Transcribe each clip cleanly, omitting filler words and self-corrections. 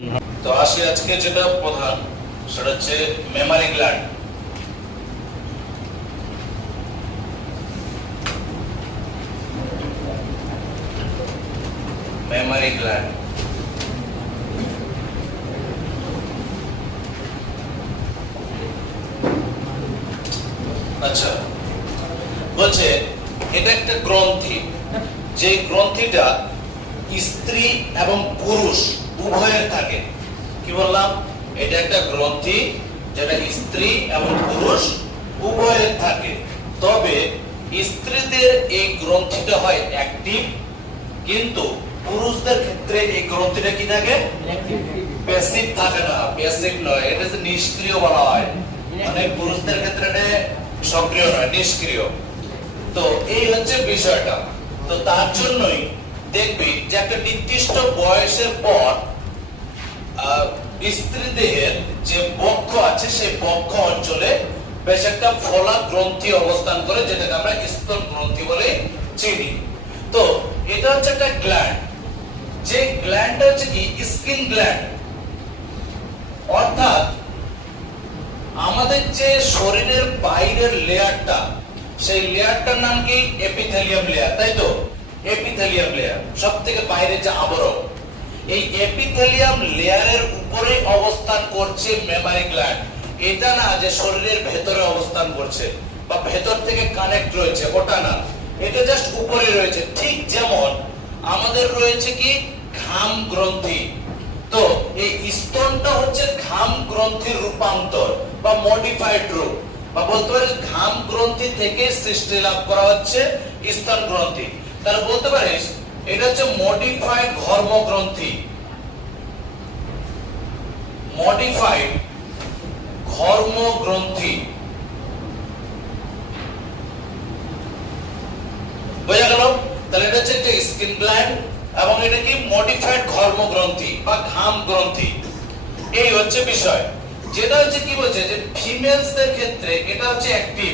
তো আসি আজকে যেটা প্রধান সেটা হচ্ছে মেমারি গ্ল্যান্ড। মেমারি গ্ল্যান্ড আচ্ছা, বলছে এটা একটা গ্রন্থি, যে গ্রন্থিটা স্ত্রী এবং পুরুষ উভয়ের থাকে। কি বললাম? এটা একটা গ্রন্থি যেটা স্ত্রী এবং পুরুষ উভয়ের থাকে। তবে স্ত্রীদের এই গ্রন্থিটা হয় অ্যাক্টিভ, কিন্তু পুরুষদের ক্ষেত্রে এই গ্রন্থিটা কি থাকে? প্যাসিভ থাকে না। প্যাসিভ নয়, এটা যে নিষ্ক্রিয় বলা হয়, মানে পুরুষদের ক্ষেত্রে এটা সক্রিয় নয়, নিষ্ক্রিয়। তো এই হচ্ছে বিষয়টা। তো তার জন্যই দেখবি যে একটা নির্দিষ্ট বয়সের পর স্ত্রীদের যে বক্ষ আছে সেই বক্ষ অঞ্চলে বেশ একটা ফোলা গ্রন্থি অবস্থান করে, যেটাকে আমরা স্তন গ্রন্থি বলে চিনি। তো এটা হচ্ছে একটা গ্ল্যান্ড, যে গ্ল্যান্ডটা হচ্ছে কি স্কিন গ্ল্যান্ড। অর্থাৎ আমাদের যে শরীরের বাইরের লেয়ারটা, সেই লেয়ারটার নাম কি? এপিথেলিয়াম লেয়ার, তাই তো? এপিথেলিয়াম লেয়ার সব থেকে বাইরে যে আবরণ, এই এপিথেলিয়াম লেয়ারের উপরে অবস্থান করছে মেমারি গ্ল্যান্ড। এটা না যে শরীরের ভেতরে অবস্থান করছে বা ভেতর থেকে কানেক্ট রয়েছে, ওটা না, এটা জাস্ট উপরে রয়েছে। ঠিক যেমন আমাদের রয়েছে কি ঘাম গ্রন্থি। তো এই স্তনটা হচ্ছে ঘাম গ্রন্থির রূপান্তর বা মডিফাইড রূপ, বা বলতে পারিস ঘাম গ্রন্থি থেকে সৃষ্টি লাভ করা হচ্ছে স্তন গ্রন্থি। তাহলে বলতে পারিস এটা হচ্ছে মডিফাইড ঘর্ম গ্রন্থি। মডিফাইড ঘর্ম গ্রন্থি, বোঝা গেল? তাহলে এটা হচ্ছে একটা স্কিন গ্ল্যান্ড এবং এটা কি মডিফাইড ঘর্ম গ্রন্থি বা ঘাম গ্রন্থি। এই হচ্ছে বিষয়। যেটা হচ্ছে কি বলছে যে ফিমেলসদের ক্ষেত্রে এটা হচ্ছে অ্যাক্টিভ।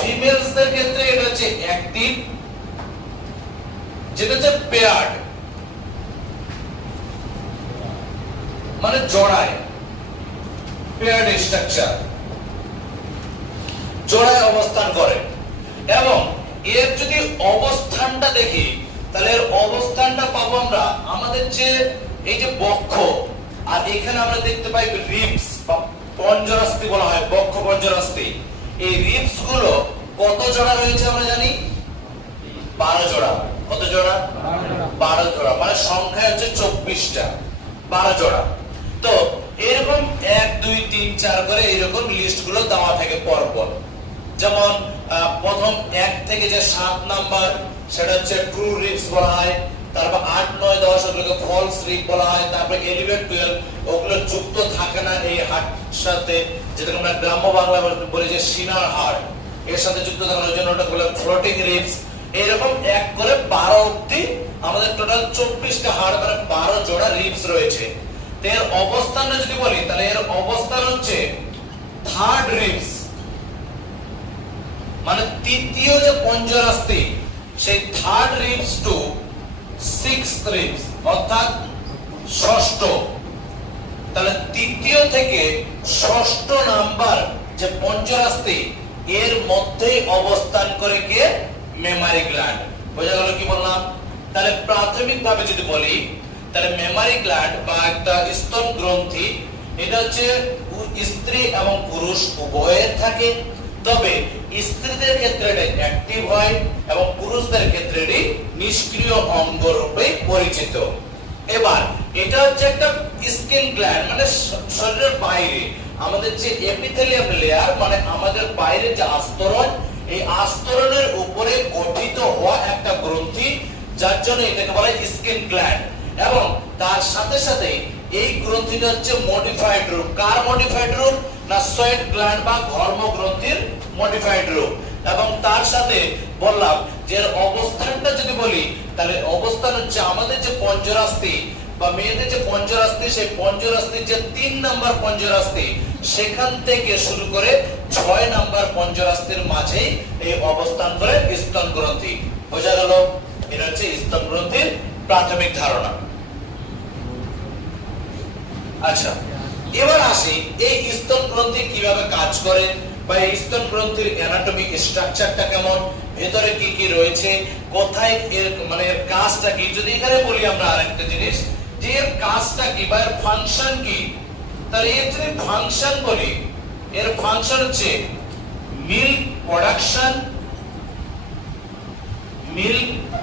ফিমেলসদের ক্ষেত্রে এটা হচ্ছে অ্যাক্টিভ, যেটা হচ্ছে পেয়ার্ড, মানে জোড়ায়, পেয়ার্ড স্ট্রাকচার, জোড়ায় অবস্থান করে। এবং এর যদি অবস্থানটা দেখি, তাহলে এর অবস্থানটা পাবো আমরা আমাদের যে এই যে বক্ষ, আর এখানে আমরা দেখতে পাই রিবস বা পঞ্জরাস্থি বলা হয়, বক্ষ পঞ্জরাস্থি। এই রিবস গুলো কত জোড়া রয়েছে আমরা জানি? 12 জোড়া। কত জোড়া? 12 জোড়া, মানে সংখ্যা হচ্ছে 24টা, 12 জোড়া। তো এরকম 1 2 3 4 করে এরকম লিস্ট গুলো দেওয়া থাকে পরপর। যেমন প্রথম 1 থেকে যে 7 নাম্বার, সেটা হচ্ছে ট্রু রিবস বলা হয়। তারপর 8 9 10 ওগুলোকে ফলস রিব বলা হয়। তারপর 11 12 ওগুলো যুক্ত থাকে না এই হাড়ের সাথে, যেটাকে আমরা গ্রাম্য বাংলা বলি যে সিনার হাড়, এর সাথে যুক্ত থাকার জন্য ওটা বলে ফ্লোটিং রিবস। এরকম 1 করে 12 অবধি আমাদের টোটাল 24টা হাড়, মানে 12 জোড়া রিবস রয়েছে। এর অবস্থানটা যদি বলি, তাহলে এর অবস্থান হচ্ছে থার্ড রিবস, মানে তৃতীয় যে পঞ্জরাস্থি, সেই third ribs to sixth ribs, অর্থাৎ ষষ্ঠ। তাহলে তৃতীয় থেকে ষষ্ঠ নাম্বার যে পঞ্জরাস্থি, এর মধ্যেই অবস্থান করে কে? মেমারি গ্ল্যান্ড। বোঝা গেল কি বললাম? তাহলে প্রাথমিকভাবে যদি বলি, তাহলে মেমারি গ্ল্যান্ড বা একটা স্তন গ্রন্থি, এটা হচ্ছে স্ত্রী এবং পুরুষ উভয়ের থাকে। তবে স্ত্রীদের ক্ষেত্রে এটা অ্যাক্টিভ হয় এবং পুরুষদের ক্ষেত্রে এটি নিষ্ক্রিয় অঙ্গ রূপে পরিচিত। এবার এটা হচ্ছে একটা স্কিন গ্ল্যান্ড, মানে শরীরের বাইরে আমাদের যে এপিথেলিয়াম লেয়ার, মানে আমাদের বাইরে যে আস্তরণ, এই আস্তরণের উপরে গঠিত হওয়া একটা গ্রন্থি, যার জন্য এটাকে বলা হয় স্কিন গ্ল্যান্ড। এবং তার সাথে সাথে এই গ্রন্থিটা হচ্ছে মডিফাইড রূপ। কার মডিফাইড রূপ? না সোয়েট গ্ল্যান্ড বা ঘর্ম গ্রন্থির মডিফাইড রূপ। এবং তার সাথে বললাম যে অবস্থানটা যদি বলি, তাহলে অবস্থান হচ্ছে আমাদের যে পঞ্জরাস্থি বা মেয়েদের যে পঞ্জরাস্থি, সেই পঞ্জরাস্থির যে 3 নাম্বার পঞ্জরাস্থি, সেখান থেকে শুরু করে 6 নাম্বার পঞ্জরাস্থির মাঝে এই অবস্থান করে স্তন গ্রন্থি। বোঝা গেল? এটা হচ্ছে স্তন গ্রন্থির প্রাথমিক ধারণা। আচ্ছা, এবার আসি এই স্তন গ্রন্থি কিভাবে কাজ করে, বা এই স্তন গ্রন্থির অ্যানাটমিক স্ট্রাকচারটা কেমন, ভেতরে কি কি রয়েছে, কোথায় এর মানে এর কাজটা কি। যদি এখানে বলি আমরা আরেকটা জিনিস, যে এর কাজটা কি বা এর ফাংশন কি, তাহলে এর যদি ফাংশন বলি, এর ফাংশন হচ্ছে মিল্ক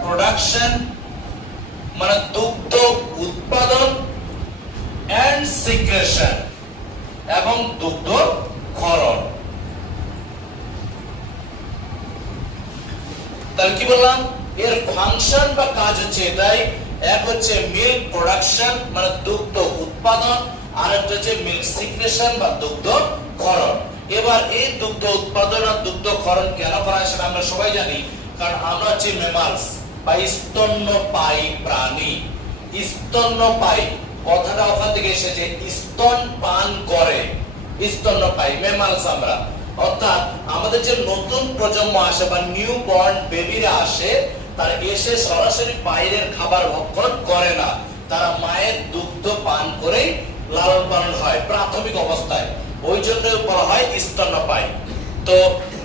প্রোডাকশন মানে দুগ্ধ উৎপাদন এন্ড সিক্রেশন এবং দুগ্ধ ক্ষরণ। তাহলে কি বললাম, এর ফাংশন বা কাজ হচ্ছে এটাই। এক হচ্ছে মিল্ক প্রোডাকশন মানে দুগ্ধ উৎপাদন, আর একটা হচ্ছে মিল্ক সিক্রেশন বা দুগ্ধ ক্ষরণ। এবার এই দুগ্ধ উৎপাদন আর দুগ্ধ ক্ষরণ কেন করা হয় সেটা আমরা সবাই জানি, কারণ আমরা হচ্ছে ম্যামালস বা স্তন্যপায়ী প্রাণী। স্তন্যপায়ী কথাটা ওখান থেকে এসেছে, স্তন পান করে, স্তন্যপায়ী ম্যামালস আমরা। অর্থাৎ আমাদের যে নতুন প্রজন্ম আসে বা নিউ বর্ন বেবিরা আসে, তারা এসে সরাসরি বাইরের খাবার ভক্ষণ করে না, তারা মায়ের দুগ্ধ পান করেই লালন পালন হয় প্রাথমিক অবস্থায়, ওই জন্য বলা হয় স্তন্যপায়ী। তো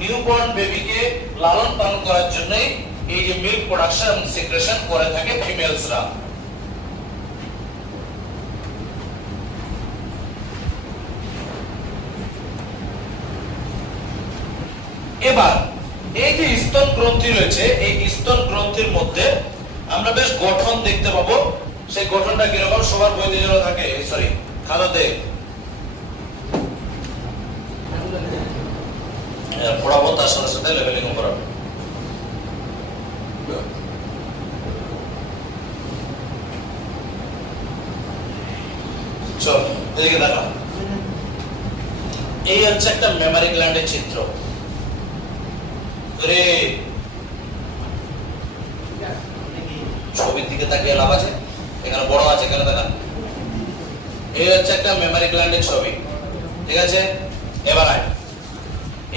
নিউ বর্ন বেবিকে লালন পালন করার জন্যই এই যে মিল্ক প্রোডাকশন এবং সিক্রেশন করে থাকে ফিমেলসরা। এবার এই যে স্তন গ্রন্থি রয়েছে, এই স্তন গ্রন্থির মধ্যে আমরা বেশ গঠন দেখতে পাবো। সেই গঠনটা কিরকম সবার বইতে যেন থাকে, সরি খাতাতে পড়াবো, তার সাথে সাথে লেভেলিং করাবো। চল এদিকে দেখো, এই হচ্ছে একটা মেমারি গ্ল্যান্ডের চিত্র। ছবির দিকে তাকিয়ে লাভ আছে, এখানে বড় আছে, এখানে দেখা। এই হচ্ছে একটা মেমারি গ্ল্যান্ডের ছবি, ঠিক আছে।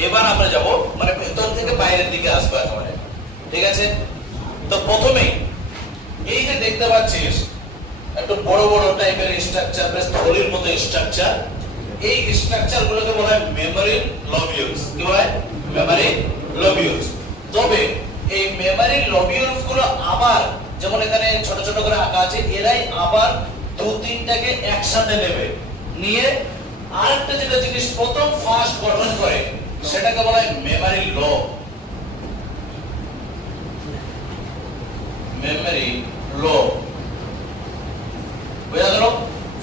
এবার আমরা যাব মানে ভেতর থেকে বাইরের দিকে আসবো একেবারে, ঠিক আছে। তো প্রথমেই এই যে দেখতে পাচ্ছিস একটু বড় বড় টাইপের স্ট্রাকচার, বেশ থলির মতো স্ট্রাকচার, এই স্ট্রাকচার গুলোকে বলা হয় মেমারি লোবিউলস। কি বলা হয়? মেমারি লোবিউলস। তবে এই মেমারি লোবিউলস গুলো আবার যেমন এখানে ছোট ছোট করে আঁকা আছে, এরাই আবার দু তিনটাকে একসাথে নেবে, নিয়ে আরেকটা যেটা জিনিস প্রথম ফার্স্ট গঠন করে সেটাকে বলা হয় মেমারি লোব। মেমারি লোব বুঝা গেল?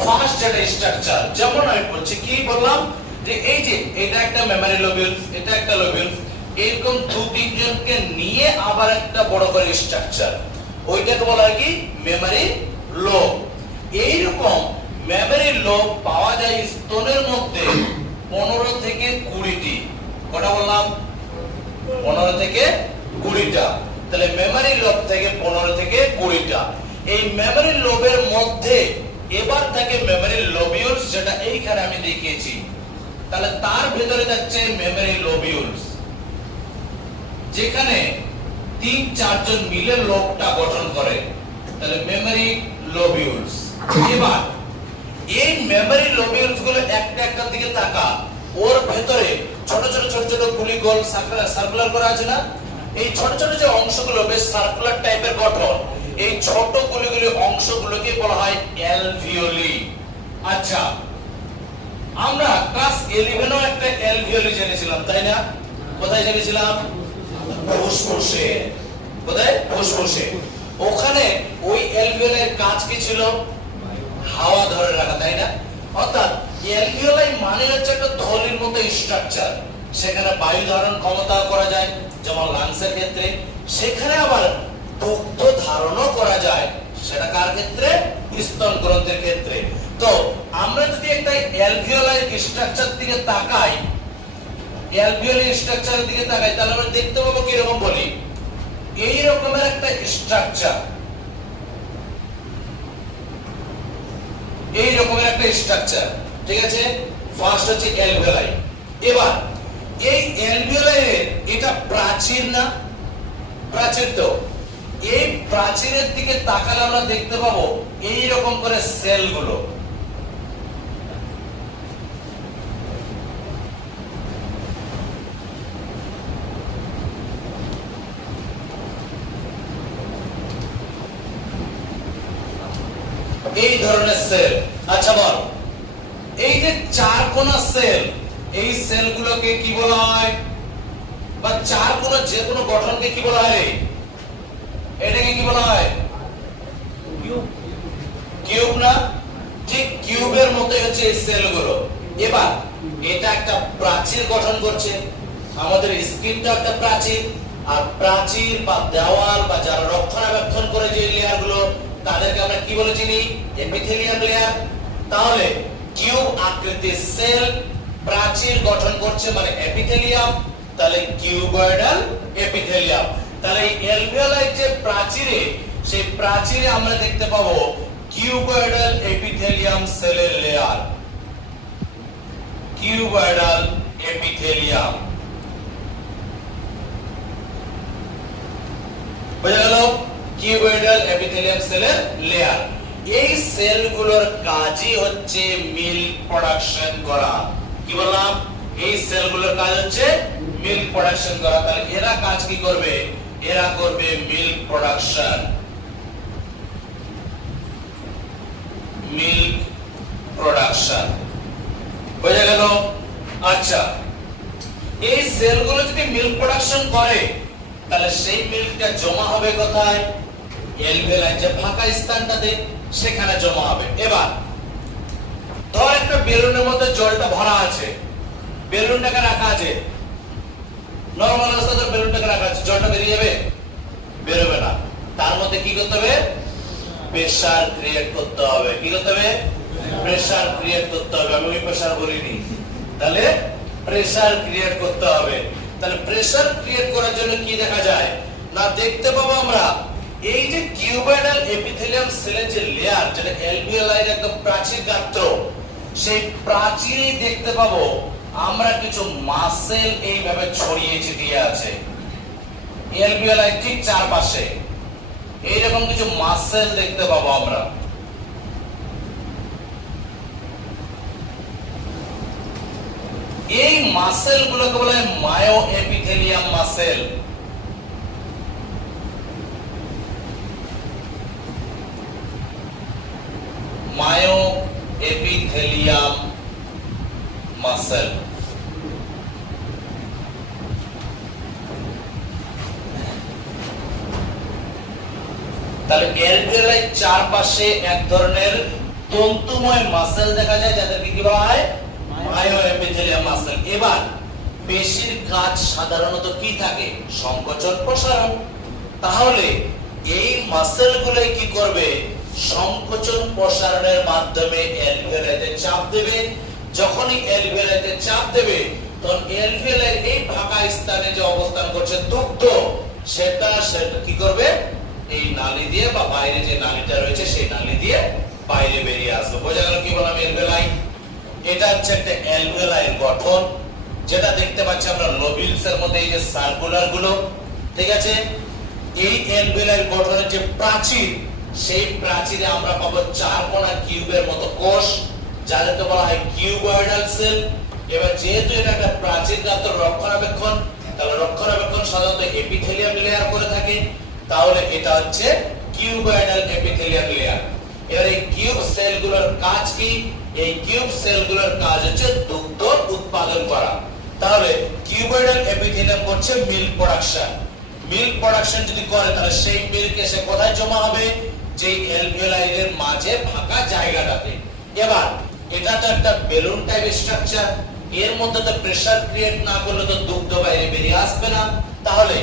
ফার্স্ট যেটা স্ট্রাকচার, যেমন আমি বলছি কি বললাম যে এই যে এটা একটা মেমারি লোবিউলস, এটা একটা লোবিউলস, এরকম দু তিনজনকে নিয়ে আবার একটা বড় করে স্ট্রাকচার, ওইটাকে বলা হয় কি মেমারি লোব। এইরকম মেমারি লোব পাওয়া যায় স্তনের মধ্যে 15 থেকে 20টি। কটা বললাম? 15 থেকে 20টা। তাহলে মেমারি লোব থেকে 15 থেকে 20টা। এই মেমারি লোবের মধ্যে এবার থাকে মেমারি লোবিউলস, যেটা এইখানে আমি দেখিয়েছি। তাহলে তার ভেতরে যাচ্ছে মেমারি লোবিউলস, যেখানে 3-4 জন মিলে লোবটা গঠন করে, তাহলে মেমারি লোবিউলস। এবার এই মেমারি লোবিউলস গুলো একটা একটার দিকে তাকা, ওর ভেতরে ছোট ছোট ছোট ছোট গুলি গোল সার্কুলার করা আছে না? এই ছোট ছোট যে অংশগুলো বেশ সার্কুলার টাইপের গঠন, এই ছোট গুলি অংশগুলোকে বলা হয় অ্যালভিওলি। আচ্ছা, আমরা ক্লাস 11 একটা অ্যালভিওলি জেনেছিলাম, তাই না? কোথায় জেনেছিলাম? ফুসফুসে। কোথায়? ফুসফুসে। ওখানে ওই অ্যালভিওলের কাজ কি ছিল? হাওয়া ধরে রাখা, তাই না? অর্থাৎ অ্যালভিওলাই মানে হচ্ছে একটা থলির মতো স্ট্রাকচার, সেখানে বায়ু ধারণ ক্ষমতা করা যায় যেমন লাংসের ক্ষেত্রে, সেখানে আবার দুগ্ধ ধারণও করা যায়, সেটা কার ক্ষেত্রে? স্তন গ্রন্থের ক্ষেত্রে। তো আমরা যদি একটা অ্যালভিওলাই স্ট্রাকচার দিকে তাকাই, অ্যালভিওলাই স্ট্রাকচারের দিকে তাকাই, তাহলে আমরা দেখতে পাবো কি রকম বলি, এই রকমের একটা স্ট্রাকচার, এই রকমের একটা স্ট্রাকচার, ঠিক আছে। ফার্স্ট হচ্ছে অ্যালভিওলাই। এবার এই অ্যালভিওলাই এটা প্রাচীর না? প্রাচীর। তো এই প্রাচীরের দিকে তাকালে আমরা দেখতে পাবো এই রকম করে সেলগুলো, এই ধরনের সেল। আচ্ছা বল, এই যে চার কোণা সেল, এই সেলগুলোকে কি বলা হয়, বা চার কোণা যে কোনো গঠনকে কি বলা হয়? এটাকে কি বলা হয়? কিউব। কিউব না? ঠিক কিউবের মতোই হচ্ছে এই সেলগুলো। এবার এটা একটা প্রাচীর গঠন করছে, আমাদের স্ক্রিনটা একটা প্রাচীর, আর প্রাচীর বা দেওয়াল বা যারা রক্ষণাবেক্ষণ করে যে লেয়ার গুলো তাদেরকে আমরা কি বলে চিনি? Epithelium layer. তাহলে কিউব আকৃতির সেল প্রাচীর গঠন করছে মানে এপিথেলিয়াম, তাহলে কিউবয়েডাল এপিথেলিয়াম। তাহলে এই অ্যালভিওলাই যে প্রাচীরে, সেই প্রাচীরে আমরা দেখতে পাবো কিউবয়েডাল এপিথেলিয়াম সেলের লেয়ার, কিউবয়েডাল এপিথেলিয়াম। বোঝা গেল? কিউবয়েডাল এপিথেলিয়াম সেলের লেয়ার। এই সেলগুলোর কাজই হচ্ছে মিল্ক প্রোডাকশন করা। কি বললাম? এই সেলগুলোর কাজ হচ্ছে মিল্ক প্রোডাকশন করা। তাহলে এরা কাজ কি করবে? এরা করবে মিল্ক প্রোডাকশন, মিল্ক প্রোডাকশন। বোঝা গেল? আচ্ছা, এই সেলগুলো যদি মিল্ক প্রোডাকশন করে তাহলে সেই মিল্কটা জমা হবে কোথায়? অ্যালভিওলাই যে ফাঁকা স্থানটাতে, সেখানে জমা হবে। এবার ধর একটা বেলুনের মধ্যে জলটা ভরা আছে, বেলুনটাকে রাখা আছে নরমাল অবস্থায়, বেলুনটাকে রাখা আছে, জলটা বেরিয়ে যাবে? বেরোবে না। তার মধ্যে কি করতে হবে? প্রেসার ক্রিয়েট করতে হবে। কি করতে হবে? প্রেসার ক্রিয়েট করতে হবে। আমি প্রেসার বলিনি, তাহলে প্রেসার ক্রিয়েট করতে হবে। তাহলে প্রেসার ক্রিয়েট করার জন্য কি দেখা যায় না, দেখতে পাবো আমরা এই যে কিউবয়েডাল এপিথেলিয়াম সেলের যে লেয়ার, যেটা অ্যালভিওলাইয়ের একদম প্রাচীর গাত্র, সেই প্রাচীরেই দেখতে পাবো আমরা কিছু মাসেল এইভাবে ছড়িয়ে ছিটিয়ে আছে অ্যালভিওলাইয়ের ঠিক চারপাশে। এইরকম কিছু মাসেল দেখতে পাবো আমরা। এই মাসেল গুলোকে বলা হয় myo epithelium muscle. Myo epithelium muscle. তাহলে অ্যালভিওলাইয়ের চারপাশে এক ধরনের তন্তুময় মাসেল দেখা যায়, যাদেরকে কি বলা হয়? Myo epithelium muscle. এবার পেশির কাজ সাধারণত কি থাকে? সংকোচন প্রসারণ। তাহলে এই মাসেলগুলোই কি করবে? সংকোচন প্রসারণের মাধ্যমে অ্যালভিওলাইতে চাপ দেবে। যখনই অ্যালভিওলাইতে চাপ দেবে তখন অ্যালভিওলাইয়ের এই ফাঁকা স্থানে যে অবস্থান করছে দুগ্ধ, সেটা কি করবে? এই নালী দিয়ে বা বাইরে যে নালীটা রয়েছে সেই নালী দিয়ে বাইরে বেরিয়ে আসবে। বোঝা গেল কি বললাম? অ্যালভিওলাই। এটা হচ্ছে একটা অ্যালভিওলাইয়ের গঠন, যেটা দেখতে পাচ্ছি আমরা লোবিউলস এর মধ্যে এই যে সার্কুলার গুলো, ঠিক আছে? এই অ্যালভিওলাইয়ের গঠনের যে প্রাচীর, সেই প্রাচীরে আমরা পাবো চার কোণা কিউবের মতো কোষ, যাদেরকে বলা হয় কিউবয়েডাল সেল। এবার যেহেতু এটা একটা প্রাচীর গাত্র রক্ষণাবেক্ষণ, তাহলে রক্ষণাবেক্ষণ সাধারণত এপিথেলিয়াম লেয়ার করে থাকে, তাহলে এটা হচ্ছে কিউবয়েডাল এপিথেলিয়াম লেয়ার। এবার এই কিউব সেলগুলোর কাজ কি? এই কিউব সেলগুলোর কাজ হচ্ছে দুগ্ধ উৎপাদন করা। তাহলে কিউবয়েডাল এপিথেলিয়াম করছে মিল্ক প্রোডাকশন। মিল্ক প্রোডাকশন যদি করে তাহলে সেই মিল্ক এসে কোথায় জমা হবে? যে অ্যালভিওলাইয়ের মাঝে ফাঁকা জায়গাটাতে। এবার এটা তো একটা বেলুন টাইপ স্ট্রাকচার, এর মধ্যে তো প্রেসার ক্রিয়েট না করলে তো দুগ্ধ বাইরে বেরিয়ে আসবে না। তাহলে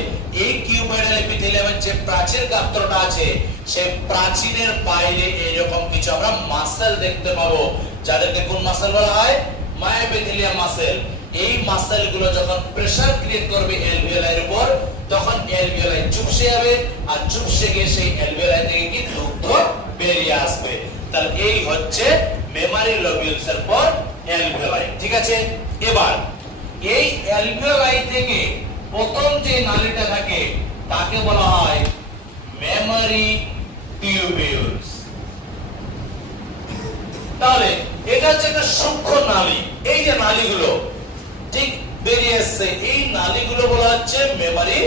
এই কিউবয়েডাল এপিথেলিয়ামের যে প্রাচীর গাত্রটা আছে, সেই প্রাচীরের বাইরে এইরকম কিছু আমরা মাসেল দেখতে পাবো, যাদেরকে কোন মাসেল বলা হয়? Myo epithelium muscle. এই মাসেল গুলো যখন প্রেসার ক্রিয়েট করবে অ্যালভিওলাইয়ের উপর, তখন অ্যালভিওলাই চুপসে যাবে, আর চুপসে গিয়ে সেই অ্যালভিওলাই থেকে কি দুগ্ধ বেরিয়ে আসবে। তাহলে এই হচ্ছে মেমারি লোবিউলস এর পর অ্যালভিওলাই। ঠিক আছে? এবার এই অ্যালভিওলাই থেকে প্রথম যে নালীটা থাকে তাকে বলা হয় মেমারি টিউবিউলস। তাহলে এটা হচ্ছে একটা সূক্ষ্ম নালী। এই যে নালীগুলো ঠিক বেরিয়ে আসছে, এই নালীগুলো বলা হচ্ছে মেমারি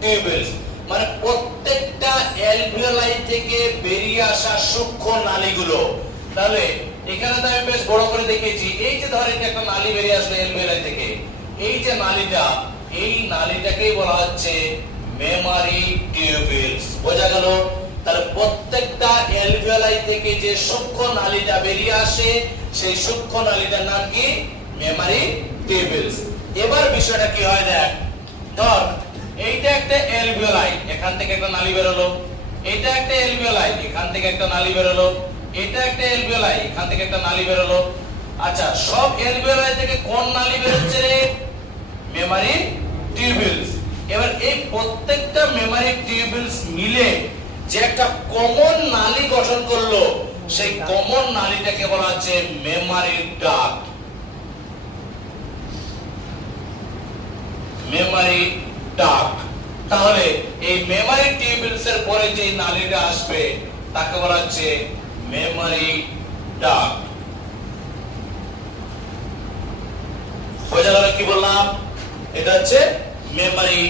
টিউবিউলস। মানে প্রত্যেকটা অ্যালভিওলাই থেকে বেরিয়ে আসা সূক্ষ্ম নালীগুলো। তাহলে এখানে তো আমি বেশ বড় করে দেখিয়েছি, এই যে ধরেন একটা নালী বেরিয়ে আসলো অ্যালভিওলাই থেকে, এই যে নালীটা, এই নালীটাকেই বলা হচ্ছে মেমারি টিউবিলস। বোঝা গেল? তাহলে প্রত্যেকটা অ্যালভিওলাই থেকে যে সূক্ষ্ম নালীটা বেরিয়ে আসে, সেই সূক্ষ্ম নালীটার নাম কি? মেমারি টিউবিলস। এবার বিষয়টা কি হয় দেখ, ধর এইটা একটা অ্যালভিওলাই, এখান থেকে একটা নালী বের হলো, এটা একটা অ্যালভিওলাই, এখান থেকে একটা নালী বের হলো, এটা একটা অ্যালভিওলাই, এখান থেকে একটা নালী বের হলো। আচ্ছা, সব অ্যালভিওলাই থেকে কোন নালী বের হচ্ছে রে? মেমারি টিউবিলস। এবার এই প্রত্যেকটা মেমারি টিউবিলস মিলে যে একটা কমন নালী গঠন করলো, সেই কমন নালীটাকে বলা হচ্ছে মেমারি ডাক্ট। মেমারি ডাক্ট। তাহলে এই মেমারি টিউবিলস এর পরে যে নালীটা আসবে তাকে বলা হচ্ছে মেমারি ডাক্ট। বোঝা গেল কি বললাম? এটা হচ্ছে মেমারি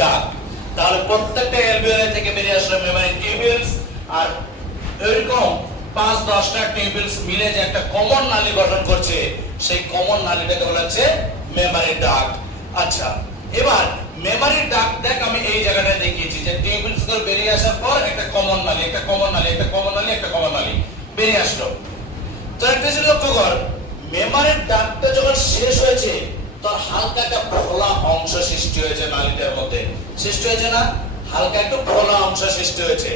ডাক্ট। তাহলে প্রত্যেকটা অ্যালভিওলাই থেকে বেরিয়ে আসলো মেমারি টিউবিলস, আর এরকম 5-10টা টিউবিলস মিলে যে একটা কমন নালী গঠন করছে, সেই কমন নালীটাকে বলা হচ্ছে মেমারি ডাক্ট। আচ্ছা, এবার মেমারি ডাক্ট দেখ আমি এই জায়গাটায় দেখিয়েছি যে টিউবিলস গুলো বেরিয়ে আসার পর একটা কমন নালী, একটা কমন নালী, একটা কমন নালী, একটা কমন নালী বেরিয়ে আসলো। তো একটা জিনিস লক্ষ্য কর, মেমারি ডাক্টটা যখন শেষ হয়েছে, তোর হালকা একটা ফোলা অংশ সৃষ্টি হয়েছে নালীটার মধ্যে। সৃষ্টি হয়েছে না? হালকা একটু ফোলা অংশ সৃষ্টি হয়েছে।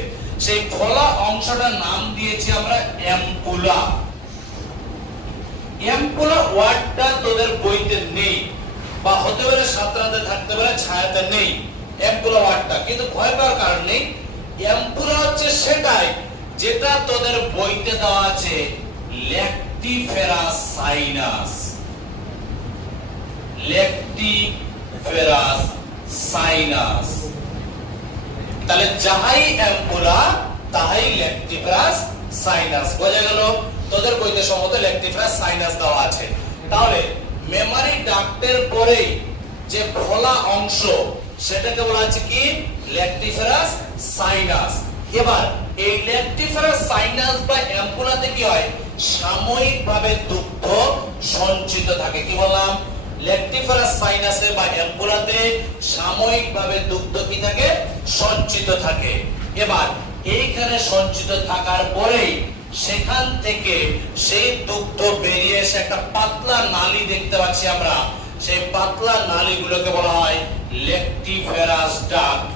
সেই ফোলা অংশটার নাম দিয়েছি আমরা অ্যাম্পুলা। অ্যাম্পুলা ওয়ার্ডটা তোদের বইতে নেই, বা হতে পারে সাঁতরাতে থাকতে পারে, ছায়াতে নেই অ্যাম্পুলা ওয়ার্ডটা, কিন্তু ভয় পাওয়ার কারণ নেই। অ্যাম্পুলা হচ্ছে সেটাই যেটা তোদের বইতে দেওয়া আছে ল্যাক্টিফেরাস সাইনাস। ল্যাক্টিফেরাস সাইনাস। তাহলে যাহাই অ্যাম্পুলা তাহাই ল্যাক্টিফেরাস সাইনাস। বোঝা গেল? তোদের বইতে সম্ভবত ল্যাক্টিফেরাস সাইনাস দেওয়া আছে। তাহলে মেমারি ডাক্টের পরেই যে ফোলা অংশ, সেটাকে বলা হচ্ছে কি? ল্যাক্টিফেরাস সাইনাস। এবার এই ল্যাক্টিফেরাস সাইনাস বা অ্যাম্পুলাতে কি হয়? সাময়িকভাবে দুগ্ধ সঞ্চিত থাকে। কি বললাম? ল্যাক্টিফেরাস সাইনাসে বা অ্যাম্পুলাতে সাময়িকভাবে দুগ্ধ কি থাকে? সঞ্চিত থাকে। এবার এইখানে সঞ্চিত থাকার পরেই সেখান থেকে সেই দুগ্ধ বেরিয়ে এসে একটা পাতলা নালী দেখতে পাচ্ছি আমরা, সেই পাতলা নালীগুলোকে বলা হয় ল্যাক্টিফেরাস ডাক্ট।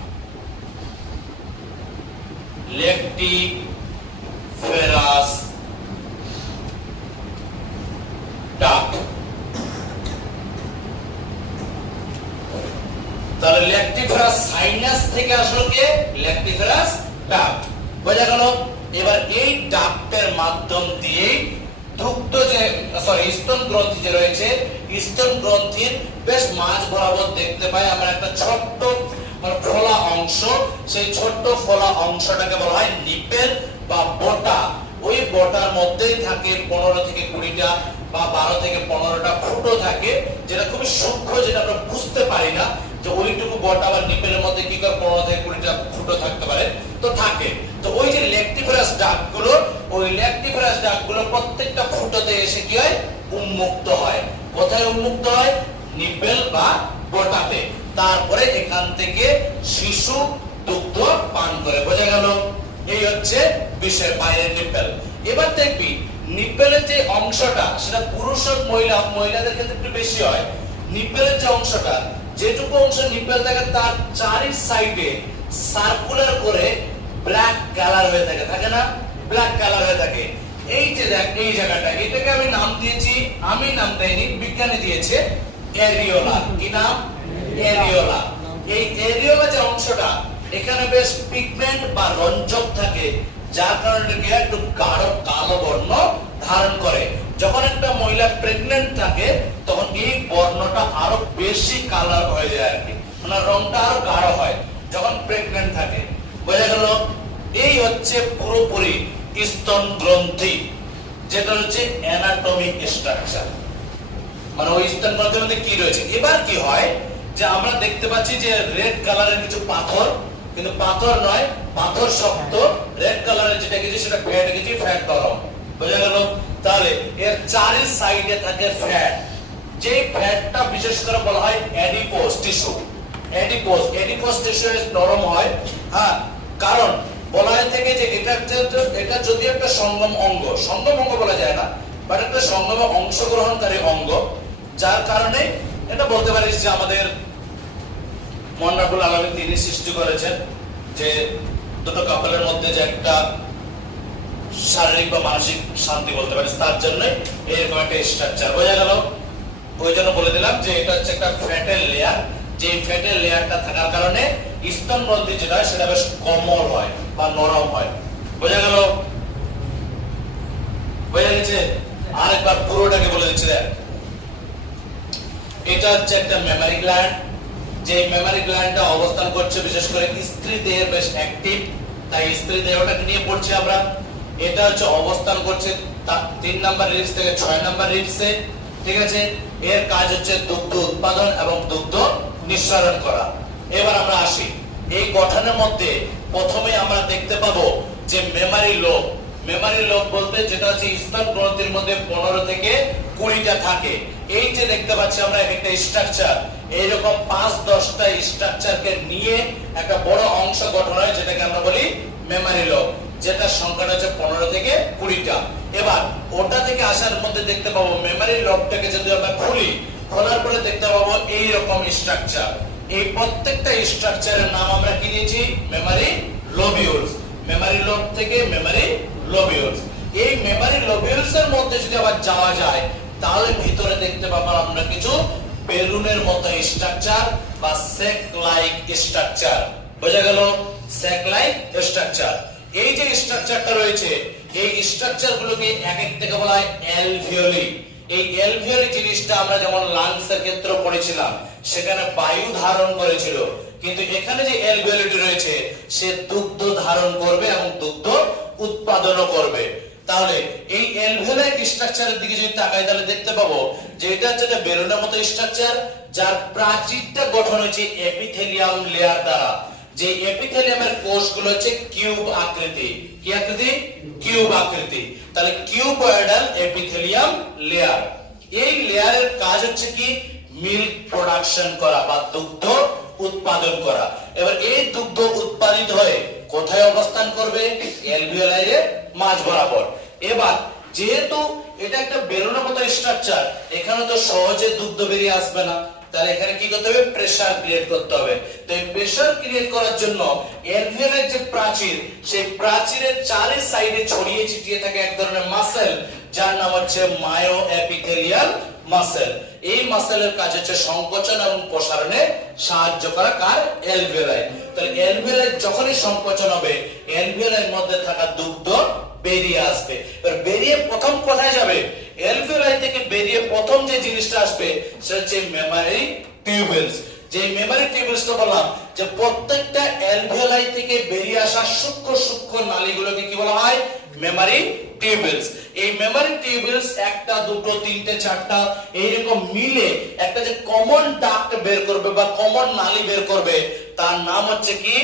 ল্যাক্টিফেরাস ডাক্ট। তাহলে ল্যাক্টিফেরাস সাইনাস থেকে আসলো কে? ল্যাক্টিফেরাস ডাক্ট। বোঝা গেল? এবার এই ডাক্টের মাধ্যম দিয়ে দুগ্ধ যে স্তন গ্রন্থি যে রয়েছে, স্তন গ্রন্থির বেশ মাঝ বরাবর দেখতে পাই আমরা একটা ছোট্ট মানে ফোলা অংশ। সেই ছোট্ট ফোলা অংশটাকে বলা হয় নিপেল বা বটা। ওই বটার মধ্যেই থাকে 15 থেকে 20টা বা 12 থেকে 15টা ফুটো থাকে, যেটা খুবই সূক্ষ্ম, যেটা আমরা বুঝতে পারি না যে ওইটুকু বটা বা নিপেলের মধ্যে কি করে 15 থেকে 20টা ফুটো থাকতে পারে, তো থাকে। তো ওই যে ল্যাক্টিফেরাস ডাক্টগুলো, ওই ল্যাক্টিফেরাস ডাক্টগুলো প্রত্যেকটা ফুটোতে এসে কি হয়? উন্মুক্ত হয়। কোথায় উন্মুক্ত হয়? নিপেল বা বটাতে। তারপরে এখান থেকে শিশু দুগ্ধ পান করে। বোঝা গেল? এই হচ্ছে বিষয়, বাইরের নিপেল। এবার দেখবি নিপেলের যে অংশটা, সেটা পুরুষ হোক মহিলা, মহিলাদের ক্ষেত্রে একটু বেশি হয়। নিপেলের যে অংশটা, যেটুকু অংশ নিপেল থাকে তার চারি সাইডে সার্কুলার করে ব্ল্যাক কালার হয়ে থাকে, থাকে না? ব্ল্যাক কালার হয়ে থাকে। এই যে দেখ এই জায়গাটা, এটাকে আমি নাম দিয়েছি, আমি নাম দেইনি, বিজ্ঞানী দিয়েছে এরিওলা। কি নাম? এরিওলা। এই এরিওলা যে অংশটা, এখানে বেশ পিগমেন্ট বা রঞ্জক থাকে, যার কারণে কি একটু গাঢ় কালো বর্ণ ধারণ করে। যখন একটা মহিলা প্রেগন্যান্ট থাকে তখন এই বর্ণটা আরো বেশি কালার হয়ে যায় আর কি, মানে রংটা আরো গাঢ় হয় যখন প্রেগন্যান্ট থাকে। বোঝা গেল? এই হচ্ছে পুরোপুরি স্তন গ্রন্থি, যেটা হচ্ছে অ্যানাটমিক স্ট্রাকচার, মানে ওই স্তন গ্রন্থির মধ্যে কি রয়েছে। এবার কি হয় যে আমরা দেখতে পাচ্ছি যে রেড কালারের কিছু পাথর কিন্তু পাথর নয়, পাথর শক্ত, রেড কালারের যেটা গেছি সেটা ফ্যাট গেছি, ফ্যাট নরম। বোঝা গেল? তাহলে এর চারি সাইডে থাকে ফ্যাট, যে ফ্যাটটা বিশেষ করে বলা হয় অ্যাডিপোজ টিস্যু। অ্যাডিপোজ টিস্যু নরম হয়, হ্যাঁ, কারণ বলা হয় থেকে যে এটা যদি একটা সঙ্গম অঙ্গ বলা যায় না, বাট একটা সঙ্গমে অংশগ্রহণকারী অঙ্গ, যার কারণে এটা বলতে পারিস যে আমাদের মহান রব্বুল আলামিন তিনি সৃষ্টি করেছেন যে দুটো কাপলের মধ্যে যে একটা শারীরিক বা মানসিক শান্তি বলতে পারিস, তার জন্য এরকম একটা স্ট্রাকচার। বোঝা গেল? ওই জন্য বলে দিলাম যে এটা হচ্ছে একটা ফ্যাটের লেয়ার, যে ফ্যাটের লেয়ারটা থাকার কারণে স্তনগ্রন্থি যেটা সেটা বেশ কোমল হয় বা নরম হয়। বোঝা গেল? বোঝা গেছে? আরেকবার পুরোটাকে বলে দিচ্ছি দেখ। এটা হচ্ছে একটা মেমারি গ্ল্যান্ড, যে মেমারি গ্ল্যান্ডটা অবস্থান করছে বিশেষ করে স্ত্রী দেহের বেশ অ্যাক্টিভ, তাই স্ত্রী দেহটাকে নিয়ে পড়ছি আমরা। এটা হচ্ছে অবস্থান করছে 3 নাম্বার রিবস থেকে 6 নাম্বার রিবসে, ঠিক আছে? এর কাজ হচ্ছে দুগ্ধ উৎপাদন এবং দুগ্ধ নিঃসরণ করা। এবার আমরা আসি এই গঠনের মধ্যে প্রথমে আমরা দেখতে পাবো যে মেমারি লোব। মেমারি লোব বলতে যেটা হচ্ছে স্তন গ্রন্থির মধ্যে 15 থেকে 20টা থাকে। এই যে দেখতে পাচ্ছি আমরা একটা স্ট্রাকচার, এইরকম 5-10টা স্ট্রাকচারকে নিয়ে একটা বড় অংশ গঠন হয়, যেটাকে আমরা বলি মেমারি লোব, যেটা সংখ্যাটা হচ্ছে 15 থেকে 20টা। এবার ওটা থেকে আসার মধ্যে দেখতে পাবো মেমারি লোবটাকে যদি আমরা খুলি, খোলার পরে দেখতে পাবো এই রকম স্ট্রাকচার। এই প্রত্যেকটা স্ট্রাকচারের নাম আমরা কি দিয়েছি? মেমারি লোবিউলস। মেমারি লোব থেকে মেমারি লোবিউলস। এই মেমারি লোবিউলস এর মধ্যে যদি আবার যাওয়া যায়, তাহলে ভিতরে দেখতে পাবো আমরা কিছু বেলুনের মতো স্ট্রাকচার বা স্যাক লাইক স্ট্রাকচার। বোঝা গেল? Sac like structure. এই যে স্ট্রাকচারটা রয়েছে, এই স্ট্রাকচার গুলোকে এক এক থেকে বলা হয় অ্যালভিওলি। এই অ্যালভিওলি জিনিসটা আমরা যেমন লাংস এর ক্ষেত্রে পড়েছিলাম, সেখানে বায়ু ধারণ করেছিল, কিন্তু এখানে যে অ্যালভিওলিটি রয়েছে সে দুগ্ধ ধারণ করবে এবং দুগ্ধ উৎপাদনও করবে। তাহলে এই অ্যালভিওলাইক স্ট্রাকচারের দিকে যদি তাকাই, তাহলে দেখতে পাবো যে এটা হচ্ছে একটা বেলুনের মতো স্ট্রাকচার, যার প্রাচীরটা গঠন হয়েছে এপিথেলিয়াম লেয়ার দ্বারা। যে এপিথেলিয়ামের কোষগুলো হচ্ছে কিউব আকৃতি। কি আকৃতি? কিউব আকৃতি। তাহলে কিউবয়েডাল এপিথেলিয়াম লেয়ার। এই লেয়ারের কাজ হচ্ছে কি? মিল্ক প্রোডাকশন করা বা দুগ্ধ উৎপাদন করা। এবার এই দুগ্ধ উৎপাদিত হয়ে কোথায় অবস্থান করবে? অ্যালভিওলাইয়ের মাঝ বরাবর। এবার যেহেতু এটা একটা বেলুনের মতো স্ট্রাকচার, এখানে তো সহজে দুগ্ধ বেরিয়ে আসবে না, তাহলে এখানে কি করতে হবে? প্রেসার ক্রিয়েট করতে হবে। তো এই প্রেসার ক্রিয়েট করার জন্য অ্যালভিওলের যে প্রাচীর, সেই প্রাচীরের চারি সাইডে ছড়িয়ে ছিটিয়ে থাকে এক ধরনের মাসেল, যার নাম হচ্ছে মায়ো এপিথেলিয়াল মাসেল। এই মাসেলের কাজ হচ্ছে সংকোচন এবং প্রসারণে সাহায্য করা। কার? অ্যালভিওলাই। তাহলে অ্যালভিওলাই যখনই সংকোচন হবে, অ্যালভিওলাইয়ের মধ্যে থাকা দুগ্ধ বেরিয়ে আসবে। এবার বেরিয়ে প্রথম কোথায় যাবে? অ্যালভিওলাই থেকে বেরিয়ে প্রথম যে জিনিসটা আসবে সেটা হচ্ছে মেমারি টিউবেলস। যে মেমারি টিউবেলসটা বললাম যে প্রত্যেকটা অ্যালভিওলাই থেকে বেরিয়ে আসা সূক্ষ্ম সূক্ষ্ম নালীগুলোকে কি বলা হয়? মেমারি টিউবেলস। এই মেমারি টিউবেলস একটা, দুটো, তিনটে, চারটা এইরকম মিলে একটা যে কমন ডাক্ট বের করবে বা কমন নালী বের করবে, তার নাম হচ্ছে কি?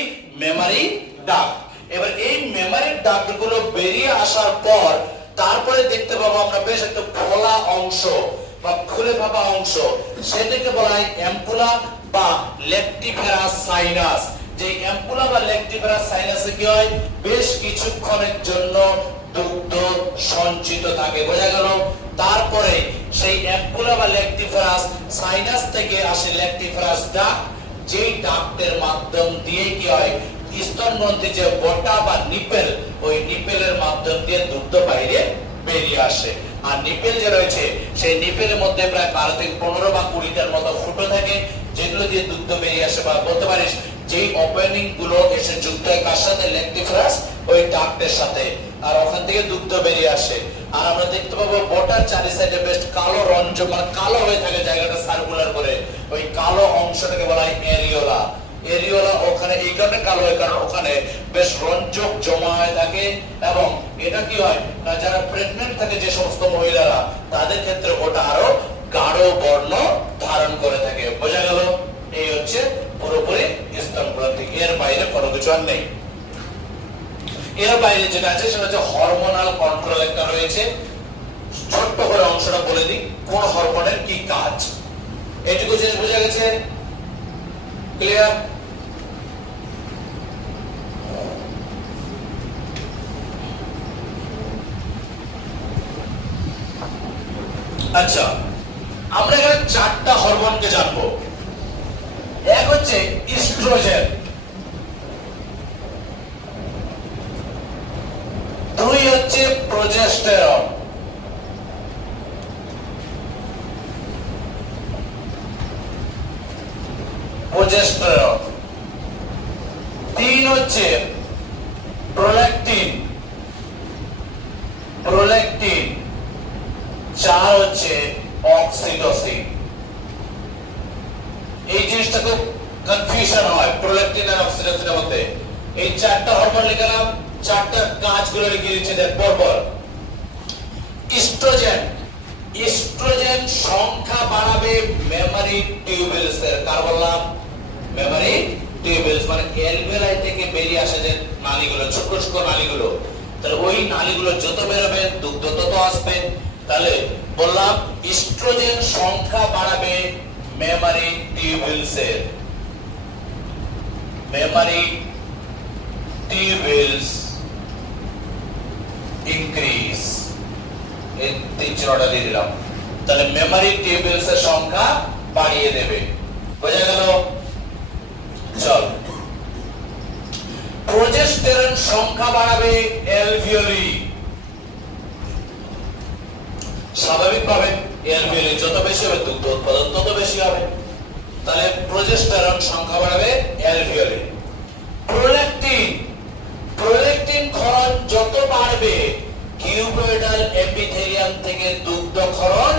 মেমারি ডাক্ট। এবার এই মেমারি ডাক্ট গুলো বেরিয়ে আসার পর তারপরে দেখতে পাবো আমরা বেশ একটা খোলা অংশ বা খুলে ভাবা অংশ, সেটাকে বলা হয় অ্যাম্পুলা বা লেকটিভেরাস সাইনাস। যে অ্যাম্পুলা বা লেকটিভেরাস সাইনাসে কি হয়? বেশ কিছুক্ষণের জন্য দুগ্ধ সঞ্চিত থাকে। বোঝা গেল? তারপরে সেই অ্যাম্পুলা বা লেকটিভেরাস সাইনাস থেকে আসে লেকটিভেরাস ডাক্ট, যেই ডাক্টের মাধ্যম দিয়ে কি হয়? স্তনগ্রন্থি যে বটা বা নিপেল, ওই নিপেলের মাধ্যম দিয়ে দুগ্ধ বাইরে বেরিয়ে আসে। আর নিপেল যে রয়েছে, সেই নিপেলের মধ্যে প্রায় 12 থেকে 15 বা 20টার মতো ফুটো থাকে, যেগুলো দিয়ে দুগ্ধ বেরিয়ে আসে। বা বলতে পারিস যেই ওপেনিং গুলো এসে যুক্ত হয় কার সাথে? লেকটিভেরাস ওই ডাক্টের সাথে, আর ওখান থেকে দুগ্ধ বেরিয়ে আসে। আর আমরা দেখতে পাবো বটার চারি সাইডে বেশ কালো রঞ্জ, মানে কালো হয়ে থাকে জায়গাটা সার্কুলার করে, ওই কালো অংশটাকে বলা হয় এরিওলা। এরিওলা ওখানে এই কারণে কালো হয় কারণ ওখানে বেশ রঞ্জক জমা হয়ে থাকে, এবং এটা কি হয় না, যারা প্রেগন্যান্ট থাকে যে সমস্ত মহিলারা, তাদের ক্ষেত্রে ওটা আরো গাঢ় বর্ণ ধারণ করে থাকে। বোঝা গেল? এই হচ্ছে পুরোপুরি স্পার্ম গ্রন্থি, এর বাইরে কোনো কিছু আর নেই। এর বাইরে যেটা আছে সেটা হচ্ছে হরমোনাল কন্ট্রোল একটা রয়েছে। ছোট্ট করে অংশটা বলে দিই কোন হরমোনের কি কাজ। এইটুকু জিনিস বোঝা গেছে? ক্লিয়ার? আচ্ছা, আমরা এখানে চারটা হরমোনকে জানবো। এক হচ্ছে ইস্ট্রোজেন, দুই হচ্ছে প্রোজেস্টেরন, তিন হচ্ছে প্রোল্যাকটিন, চার হচ্ছে অক্সিটোসিন। এই জিনিসটা খুব কনফিউশন হয় প্রোল্যাকটিন আর অক্সিটোসিনের মধ্যে। এই চারটা হরমোন লিখলাম, চারটা কাজগুলো লিখে দিচ্ছি পরপর। ইস্ট্রোজেন সংখ্যা বাড়াবে মেমরি টিউবেলস এর। কার বললাম? মেমরি টিউবেলস, মানে অ্যালভিওলাই থেকে বেরিয়ে আসে যে নালীগুলো, ছোট ছোট নালীগুলো। তাহলে ওই নালীগুলো যত বেরোবে দুগ্ধ তত আসবে। তাহলে বললাম ইস্ট্রোজেন সংখ্যা বাড়াবে মেমরি টিউবেলস এর। মেমরি টিউবেলস ইনক্রিজ, এই তিন চিহ্নটা দিয়ে দিলাম। তাহলে মেমরি টিউবেলস এর সংখ্যা বাড়িয়ে দেবে। বোঝা গেল? চল, প্রোজেস্টেরন সংখ্যা বাড়াবে অ্যালভিওলি। স্বাভাবিকভাবে অ্যালভিওলি যত বেশি হবে দুগ্ধ উৎপাদন তত বেশি হবে। তাহলে প্রোজেস্টেরন সংখ্যা বাড়াবে অ্যালভিওলি। প্রোল্যাকটিন ক্ষরণ যত বাড়বে কিউবয়েডাল এপিথেলিয়াম থেকে দুগ্ধ ক্ষরণ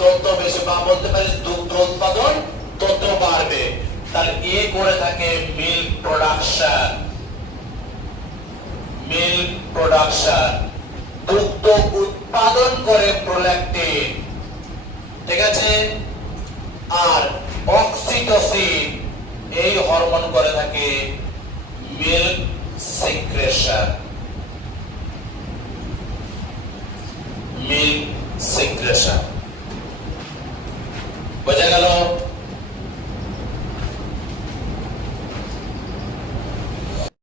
তত বেশি, বা বলতে পারিস দুগ্ধ উৎপাদন তত বাড়বে। তাহলে এ করে থাকে মিল্ক প্রোডাকশন, দুগ্ধ উৎপাদন করে প্রোল্যাকটিন, ঠিক আছে? আর অক্সিটোসিন এই হরমোন করে থাকে মিল্ক সিক্রেশন।